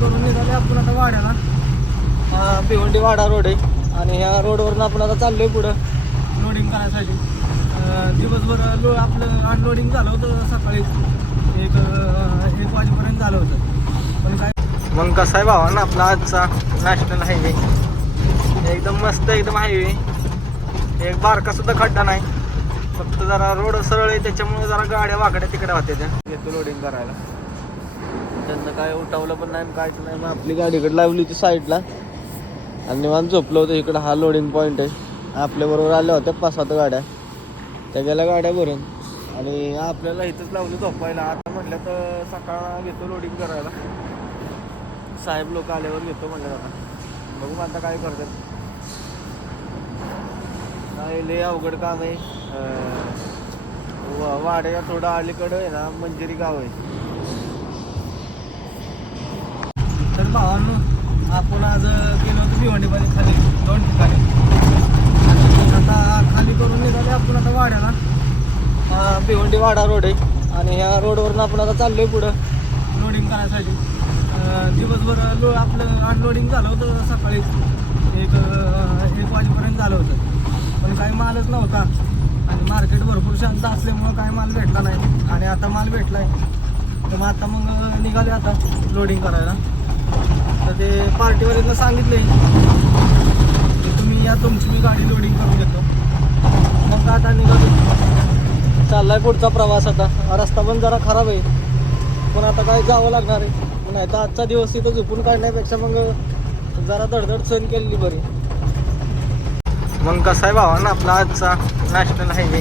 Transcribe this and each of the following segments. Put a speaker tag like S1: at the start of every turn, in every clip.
S1: करून निघाले आपण आता वाड्याला. हा भिवंडी वाडा रोड आहे. आणि ह्या रोडवरून आपण आता चाललोय पुढं लोडिंग करायसाठी. दिवसभर लो आपलं अनलोडिंग झालं होतं सकाळी. एक एक वाजेपर्यंत झालं होतं. पण काय? मग कसा आहे भावा ना आपला आजचा नॅशनल हायवे एकदम मस्त एकदम हायवे एक बारका सुद्धा खड्डा नाही. फक्त जरा रोड सरळ आहे त्याच्यामुळे जरा गाड्या वाकड्या तिकडे होत्या त्या. येतो लोडिंग करायला. त्यांचं काय उठावलं पण नाही कायच नाही. मग आपली गाडी इकडे लावली होती साईडला. आणि निवांत झोपलं होतं. इकडं हा लोडिंग पॉईंट आहे. आपल्याबरोबर आल्या होत्या पाच सात गाड्या. त्या गेल्या गाड्या भरून. आणि आपल्याला इथंच लावली झोपायला. आता म्हटलं तर सकाळ घेतो लोडिंग करायला. साहेब लोक आल्यावर घेतो म्हटलं आता. बघू मग आता काय करतात. नाही लय अवघड काम आहे. वा- वाड्याच्या थोडं अलीकडं आहे ना मंजिरी गाव आहे. भावांनो आपण आज गेलो होतो भिवंडीमध्ये खाली दोन ठिकाणी. आणि आता खाली करून निघाले आपण आता वाड्याला. हा भिवंडी वाडा रोड आहे आणि ह्या रोडवरून आपण आता चाललो आहे पुढं लोडिंग करायसाठी. दिवसभर लो आपलं अनलोडिंग झालं होतं सकाळी. एक एक वाजेपर्यंत झालं होतं. पण काही मालच नव्हता. आणि मार्केट भरपूर शांत असल्यामुळं काही माल भेटला नाही. आणि आता माल भेटला आहे तर मग आता मग निघाले आता लोडिंग करायला. तर ते पार्टीवाल्यांना सांगितले की तुम्ही या तुमची मी गाडी लोडिंग करून घेतो. मग आता निघालो. चाललाय पुढचा प्रवास आता. रस्ता पण जरा खराब आहे. पण आता काय जावं लागणार आहे. नाही तर आजचा दिवस इथं झोपून काढण्यापेक्षा मग जरा धडधड सहन केलेली बरी. मग कसा आहे भावा ना आपला आजचा नॅशनल हायवे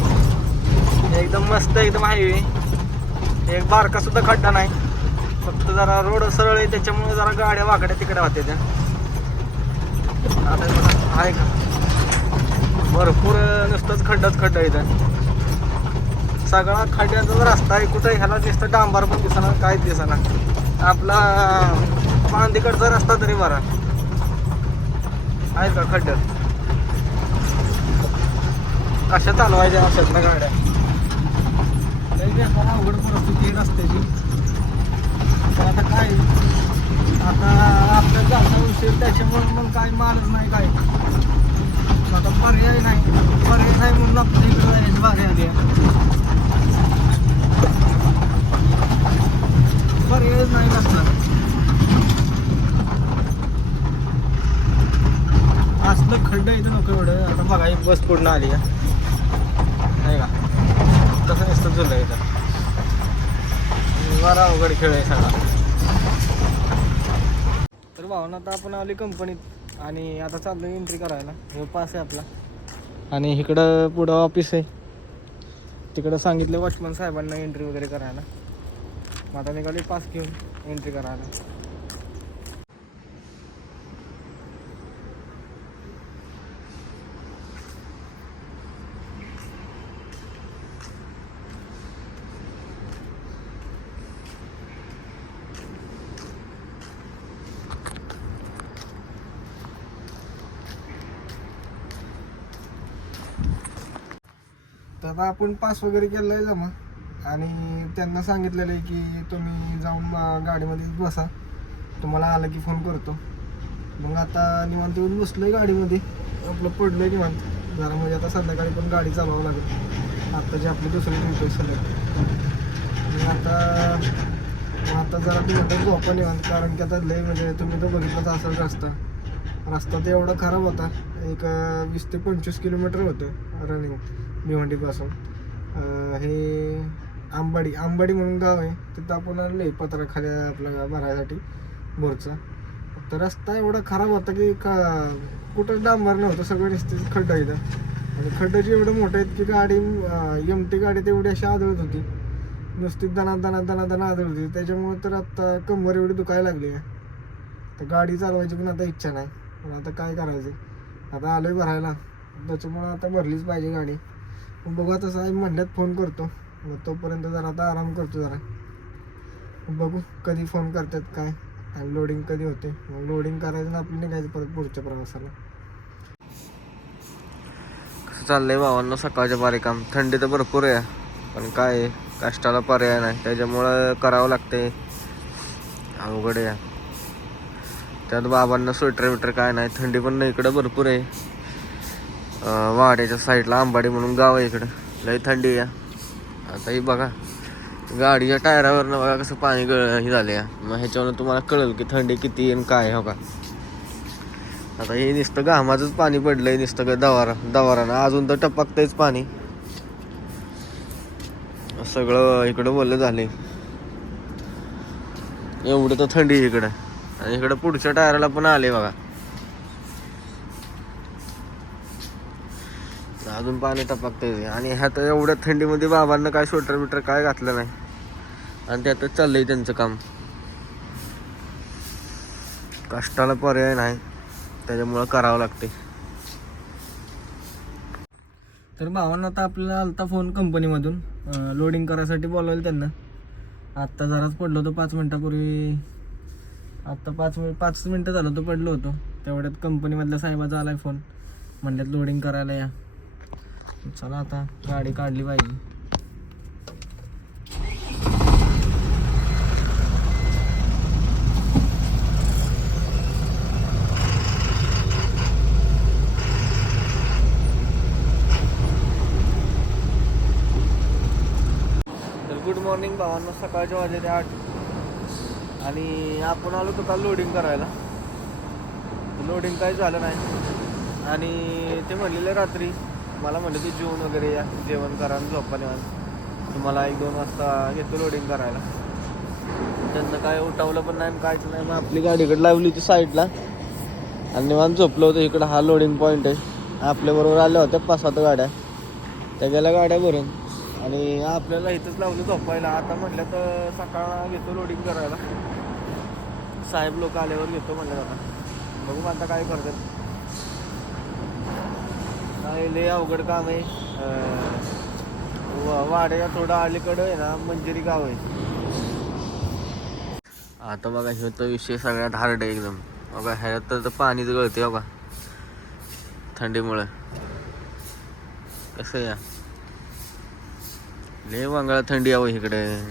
S1: एकदम मस्त एकदम हायवे एक बारका सुद्धा खड्डा नाही. फक्त जरा रोड सरळ आहे त्याच्यामुळे जरा गाड्या वाकड्या तिकडे होत्या त्या. आता आहे का? भरपूर नुसतंच खड्डाच खड्डा इथं सगळा खड्ड्याचा रस्ता आहे कुठं ह्याला नुसतं डांबार पण दिसणार काहीच दिसणार आपला मांदीकडचा रस्ता तरी बरा. आहे का खड्ड्यात कशा चालवायच्या अशात ना गाड्या अवघड परिस्थिती रस्त्याची. पण आता काय? आता आपल्या जास्त उशीर त्याच्यामुळे मग काय मारत नाही काय? आता पर्याय नाही. पर्याय नाही म्हणून आपली इकडे जायची बारी आली पर्यायच नाही नसला असलं खड्ड इथं नको एवढं. आता बघा एक बस पूर्ण आली आहे. नाही का? तसं नसतं झालं इथं. बरा अवघड खेळ आहे सगळा. तर भावना आता आपण आली कंपनीत आणि आता चाललो एंट्री करायला. हे पास आहे आपला. आणि इकडं पुढं ऑफिस आहे. तिकडं सांगितलं वॉचमन साहेबांना एंट्री वगैरे करायला. मग आता निघाली पास घेऊन एंट्री करायला. तर आता आपण पास वगैरे केलेला आहे जमा आणि त्यांना सांगितलेलं आहे की तुम्ही जाऊन गाडीमध्ये बसा. तुम्हाला आलं की फोन करतो. मग आता निवांत येऊन बसलोय गाडीमध्ये. आपलं पडलंय निवांत. जरा म्हणजे आता संध्याकाळी पण गाडी चालवावं लागेल. आत्ताची आपली दुसरी ड्युटी संध्याकाळी मग आता मग आता जरा तुम्ही झोपा निवांत. कारण की आता लय म्हणजे तुम्ही तर बघितलंच असाल रस्ता. रस्ता तर एवढा खराब होता. एक वीस ते पंचवीस किलोमीटर होतं रनिंग भिवंडीपासून. हे आंबाडी आंबाडी म्हणून गाव आहे. तिथं आपण आले पत्राखाली आपलं भरायसाठी बोरचा तर रस्ता एवढा खराब होता की का कुठं डांबर नव्हतं सगळं नुसते खड्डा इथं. आणि खड्ड्याचे एवढे मोठे आहेत की गाडी एम टी गाडी तेवढी अशी आदळत होती. नुसती दना दना दना दना आदळत होती. त्याच्यामुळे तर आता कंबर एवढी दुखायला लागली आहे. तर गाडी चालवायची पण आता इच्छा नाही. पण आता काय करायचं? आता आलोय भरायला. त्याच्यामुळं आता भरलीच पाहिजे गाडी. बघू आता साहेब म्हणल्यात फोन करतो. मग तोपर्यंत जरा आता आराम करतो जरा. बघू कधी फोन करतात काय. आणि लोडिंग कधी होते. मग लोडिंग करायचं ना आपलं निघायचं परत पुढच्या प्रवासाला. कसं चाललंय भावांना सकाळच्या बारे काम थंडी तर भरपूर आहे. पण काय आहे, कष्टाला पर्याय नाही. त्याच्यामुळं करावं लागते अवघड आहे.
S2: त्यात बाबांना स्वेटर विटर काय नाही. थंडी पण नाही. इकडं भरपूर आहे. वाड्याच्या साईडला आंबाडी म्हणून गाव आहे इकडं. लई थंडी आहे. आता ही बघा गाडीच्या टायरावरनं बघा कसं पाणी गळ हे झाले मग ह्याच्यावरनं तुम्हाला कळेल की थंडी किती आणि काय आहे हो का? आता हे नुसतं घामाचंच पाणी पडलंय नुसतं का दवारा दवारानं. अजून तर टपकतंयच पाणी. सगळं इकडं बोललं झाले एवढं तर थंडी आहे इकडं. आणि इकडं पुढच्या टायराला पण आले बघा. अजून पाणी टपकतंय आणि ह्यात एवढ्या थंडीमध्ये बाबांना काय स्वेटर बिटर काय घातलं नाही. आणि त्यातच चाललंय त्यांचं काम. कष्टाला पर्याय नाही. त्याच्यामुळं करावं लागते
S1: तर भावांना आता आपल्याला आलता फोन कंपनीमधून लोडिंग करायसाठी बोलवलं त्यांना. आत्ता जराच पडलो होतो पाच मिनटापूर्वी. आत्ता पाच मिनिट पाच मिनटं झालं तो पडलो होतो. तेवढ्यात कंपनीमधल्या साहेबाचा आला आहे फोन म्हणल्यात लोडिंग करायला या. चला आता गाडी काढली पाहिजे
S2: तर गुड मॉर्निंग भावांना सकाळच्या वाजले ते आठ. आणि आपण आलो तर काल लोडिंग करायला. लोडिंग काही झालं नाही. आणि ते म्हणलेलं रात्री मला म्हणलं तू जेवण वगैरे या जेवण करा आणि झोपा निवांत. तुम्हाला एक दोन वाजता घेतो लोडिंग करायला. त्यांना काय उठावलं पण नाही कायच नाही. मग आपली गाडी इकडे लावली होती साईडला आणि निवांत झोपलो होतो. इकडं हा लोडिंग पॉईंट आहे. आपल्याबरोबर आल्या होत्या पाच सात गाड्या. त्या गेल्या गाड्या भरून. आणि आपल्याला इथंच लावलं झोपायला. आता म्हटलं तर सकाळ घेतो लोडिंग करायला. साहेब लोक आल्यावर घेतो म्हटलं आता. बघू आता काय करतात. काय लय अवघड काम आहे. वा- वाड्याच्या थोडं अलीकडं आहे ना मंजिरी गाव आहे. आता बघा ह्यो तो विषय सगळ्यात हार्ड आहे एकदम. बघा ह्याच्यात तर पाणीच गळते बघा. थंडीमुळं. कसं या? लय वांगळा थंडी यावं इकडे.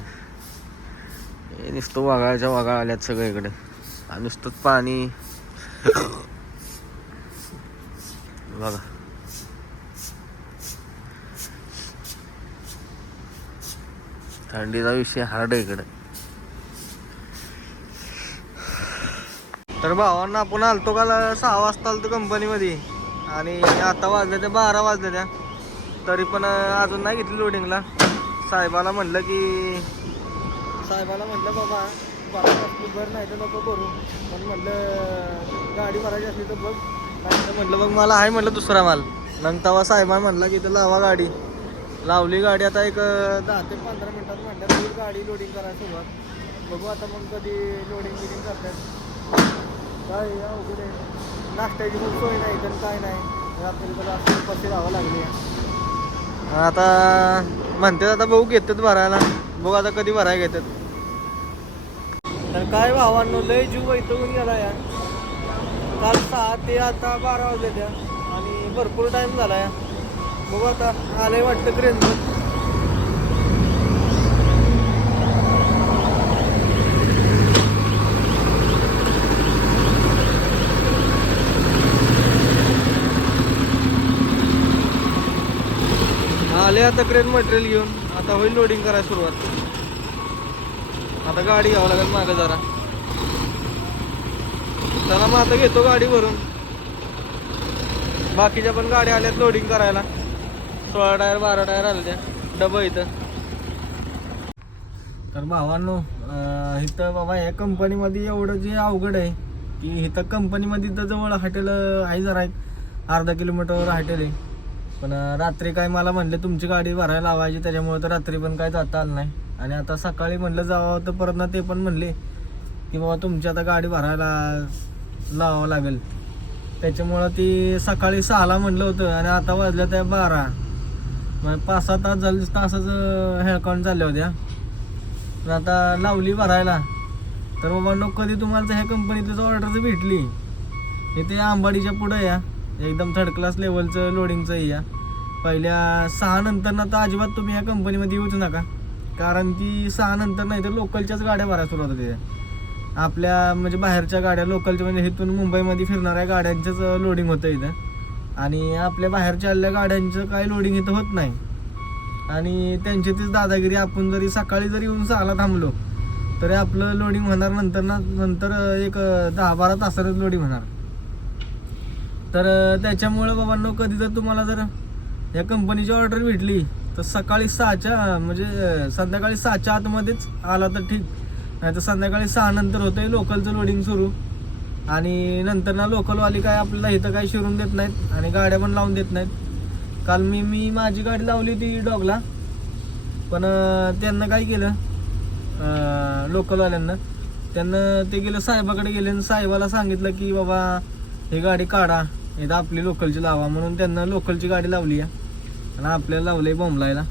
S2: हे नुसतं वागाळाच्या वागाळ आल्यात सगळं इकडे. आणि नुसतं पाणी. बघा. थंडीचा विषय हार्ड आहे इकडे. तर भावांना आपण आलतो काल सहा वाजता आलतो कंपनीमध्ये आणि आता वाजल्या त्या बारा वाजल्या त्या. तरी पण अजून नाही घेतली लोडिंगला साहेबाला म्हणलं की साहेबाला म्हटलं बाबा बारा वाजता भर नाही तर नको करू. पण म्हटलं गाडी भरायची असली तर बघ. म्हटलं बघ मला आहे म्हटलं दुसरा माल. नंतर तेव्हा साहेबाला की तर लावा गाडी. लावली गाडी आता एक दहा ते पंधरा मिनिटात म्हटलं होईल गाडी लोडिंग करायला सुरुवात. बघू आता मग कधी लोडिंग बिडिंग करतात. काय अवघड आहे. नाश्त्याची पण सोय नाही तर काय नाही. रात्री तर असं उपाशी राहावं लागले. आता म्हणतात आता भाऊ घेतात भरायला. बघू आता कधी भरायला घेतात. तर काय भावांनो लय जीव वैतवून गेला या काल सहा ते आता बारा वाजले त्या. आणि भरपूर टाइम झाला या. बघू आता आलंय वाटतं ट्रेन आले आता क्रेन मटेरियल घेऊन. आता होईल लोडिंग करायला सुरुवात. आता गाडी घ्यावं लागेल मागं जरा. चला मग आता घेतो गाडी भरून बाकीच्या पण गाड्या आल्यात लोडिंग करायला. सोळा टायर बारा टायर आले त्या. डबं इथं.
S1: तर भावांनो इथं बाबा या कंपनीमध्ये एवढं जे अवघड आहे की इथं कंपनीमध्ये इथं जवळ हॉटेल आहे जरा एक. अर्धा किलोमीटरवर हॉटेल आहे. पण रात्री काय मला म्हणले तुमची गाडी भरायला लावायची त्याच्यामुळे तर रात्री पण काय जाता आलं नाही. आणि आता सकाळी म्हणलं जावं तर परत ना ते पण म्हणले की बाबा तुमची आता गाडी भरायला लावावं लागेल. त्याच्यामुळं ती सकाळी सहाला म्हणलं होतं आणि आता वाजल्या त्या बारा. मग पाच सहा तास झाले तासाचं हेळकाउंट झाल्या होत्या. पण आता लावली भरायला. तर बाबा नको कधी तुम्हाला ह्या कंपनीतच ऑर्डर भेटली. इथे आंबाडीच्या पुढं या. एकदम थर्ड क्लास लेवलचं लोडिंगचं या. पहिल्या सहा नंतर ना तर अजिबात तुम्ही या कंपनीमध्ये येऊच नका. कारण की सहा नंतर नाही तर लोकलच्याच गाड्या भरायला सुरुवात होते.
S2: आपल्या म्हणजे बाहेरच्या गाड्या लोकलच्या म्हणजे इथून मुंबईमध्ये फिरणाऱ्या गाड्यांचंच लोडिंग होतं इथं. आणि आपल्या बाहेरच्या आलेल्या गाड्यांचं काही लोडिंग इथं होत नाही. आणि त्यांची तीच दादागिरी आपण जरी सकाळी जरी येऊन सहाला थांबलो तरी आपलं लोडिंग होणार नंतर ना नंतर एक दहा बारा तासानंच लोडिंग होणार. तर त्याच्यामुळं बाबांनो कधी जर तुम्हाला जर या कंपनीची ऑर्डर भेटली तर सकाळी सहाच्या म्हणजे संध्याकाळी सहाच्या आतमध्येच आला तर ठीक. नाही तर संध्याकाळी सहा नंतर होतंय लोकलचं लोडिंग सुरू. आणि नंतर ना लोकलवाली काय आपल्याला इथं काही शिरून देत नाहीत आणि गाड्या पण लावून देत नाहीत. काल मी मी माझी गाडी लावली होती डॉगला. पण त्यांना काय केलं? लोकलवाल्यांना. त्यांना ते गेलं साहेबाकडे गेले आणि साहेबाला सांगितलं की बाबा ही गाडी काढा. इथं आपली लोकलची लावा. म्हणून त्यांना लोकलची गाडी लावली आहे. आणि आपल्याला लावलंय बोंबलायला.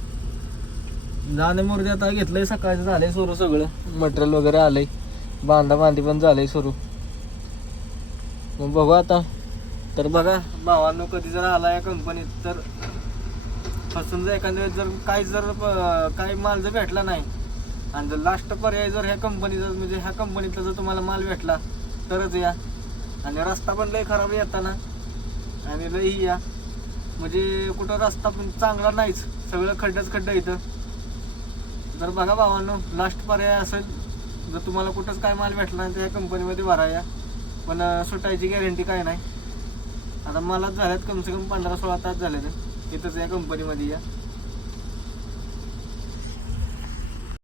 S2: जाणे मोरदे आता घेतलंय सकाळचं झालंय सुरू सगळं. मटेरियल वगैरे आलंय. बांधा बांधी पण झालंय सुरू. मग बघू आता. तर बघा भावांनो कधी जर आला या कंपनीत तर फसून जर एखाद्या वेळेस जर काही जर प- काही माल जर भेटला नाही आणि जर लास्ट पर्याय जर ह्या कंपनीचा म्हणजे ह्या कंपनीतला जर तुम्हाला माल भेटला तरच या. आणि रस्ता पण लई खराब येताना आणि लई या. म्हणजे कुठं रस्ता पण चांगला नाहीच. सगळं खड्डच खड्डं इथं. जर बघा भावांनो लास्ट पर्याय असेल जर तुम्हाला कुठंच काय माल भेटला नाही तर ह्या कंपनीमध्ये भरा या. पण सुटायची गॅरंटी काय नाही. आता मलाच झाल्यात कमसे कम पंधरा सोळा तास झाले इथंच या कंपनीमध्ये या.